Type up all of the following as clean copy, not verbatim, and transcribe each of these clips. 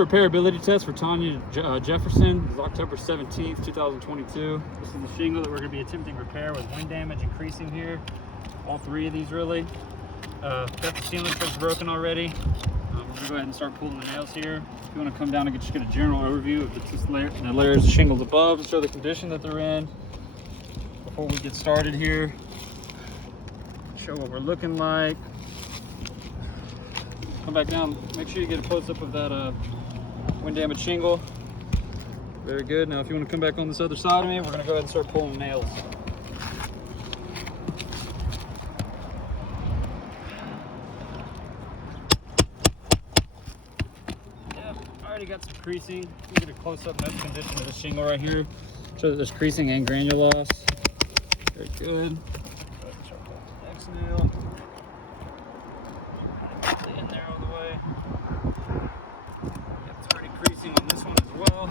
Repairability test for Tonya Jefferson. This is October 17th, 2022. This is the shingle that we're going to be attempting to repair with wind damage increasing here. All three of these really. Got the ceiling strips broken already. We're going to go ahead and start pulling the nails here. If you want to come down and just get a general overview of the layers of shingles above and show the condition that they're in before we get started here. Show what we're looking like. Come back down, make sure you get a close-up of that wind damage shingle. Very good. Now if you want to come back on this other side of me, we're going to go ahead and start pulling nails. Yep, already got some creasing. You get a close-up nose condition of this shingle right here. Show that there's creasing and granule loss. Very good. Next nail. In there all the way. Yep, it's already creasing on this one as well.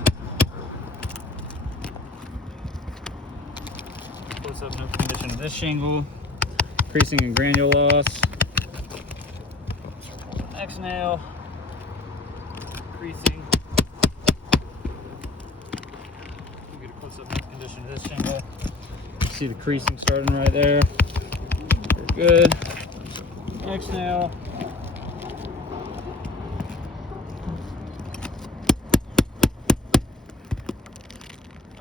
Close up nose condition of this shingle. Creasing and granule loss. Next nail. Creasing. You get a close up nose condition of this shingle. You see the creasing starting right there. Very good. Next nail.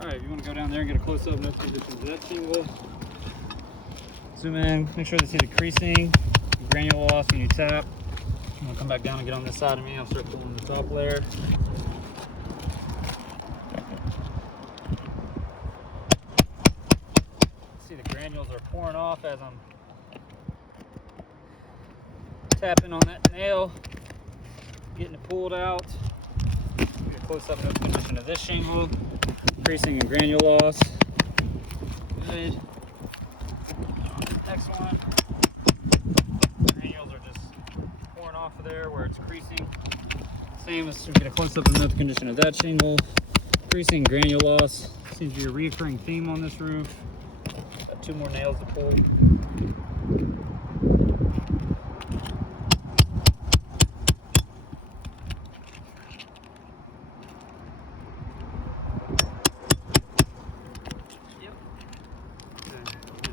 Alright, if you want to go down there and get a close-up nose condition of that shingle. Zoom in, make sure to see the creasing, granule loss, and you tap. I'm going to come back down and get on this side of me. I'll start pulling the top layer. See the granules are pouring off as I'm tapping on that nail, getting it pulled out. Get a close-up nose condition of this shingle. Creasing and granule loss. Good. Next one. Granules are just pouring off of there where it's creasing. Same as we get a close-up of the condition of that shingle. Creasing, granule loss. Seems to be a recurring theme on this roof. Got two more nails to pull.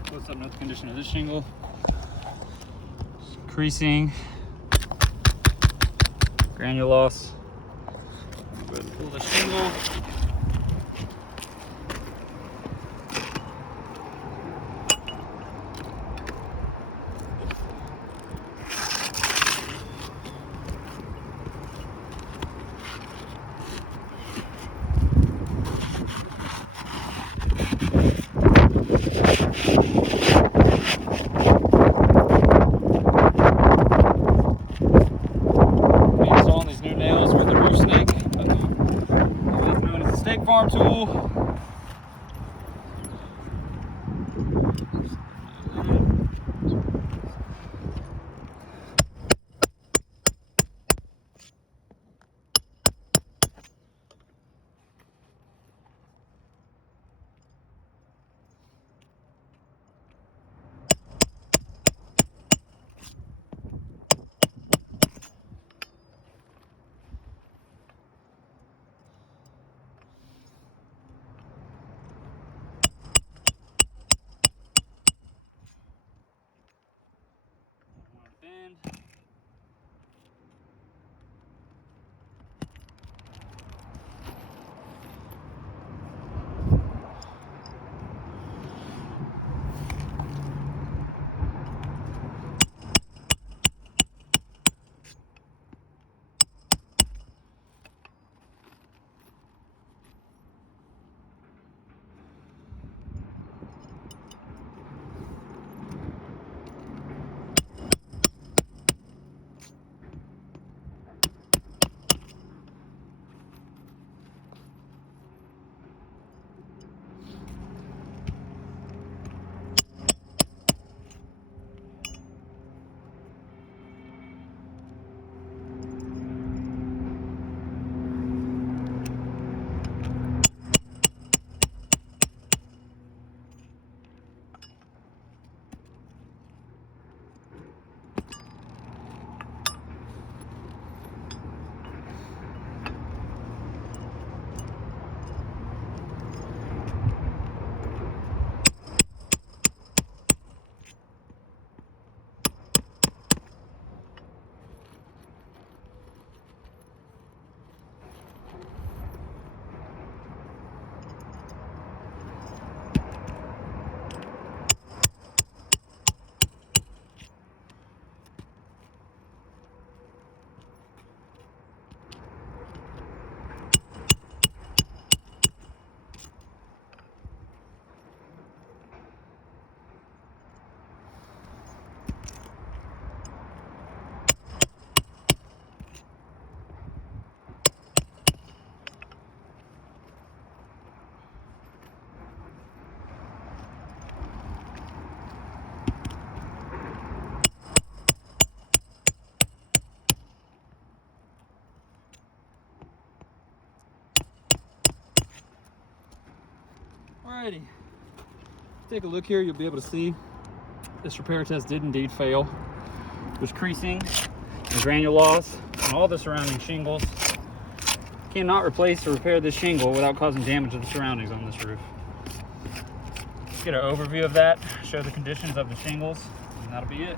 Close up nose condition of this shingle. Creasing, granule loss. Go ahead and pull the shingle. Farm tool. Alrighty. Take a look here, you'll be able to see this repair test did indeed fail. There's creasing and granules on all the surrounding shingles. Cannot replace or repair this shingle without causing damage to the surroundings on this roof. Let's get an overview of that, show the conditions of the shingles, and that'll be it.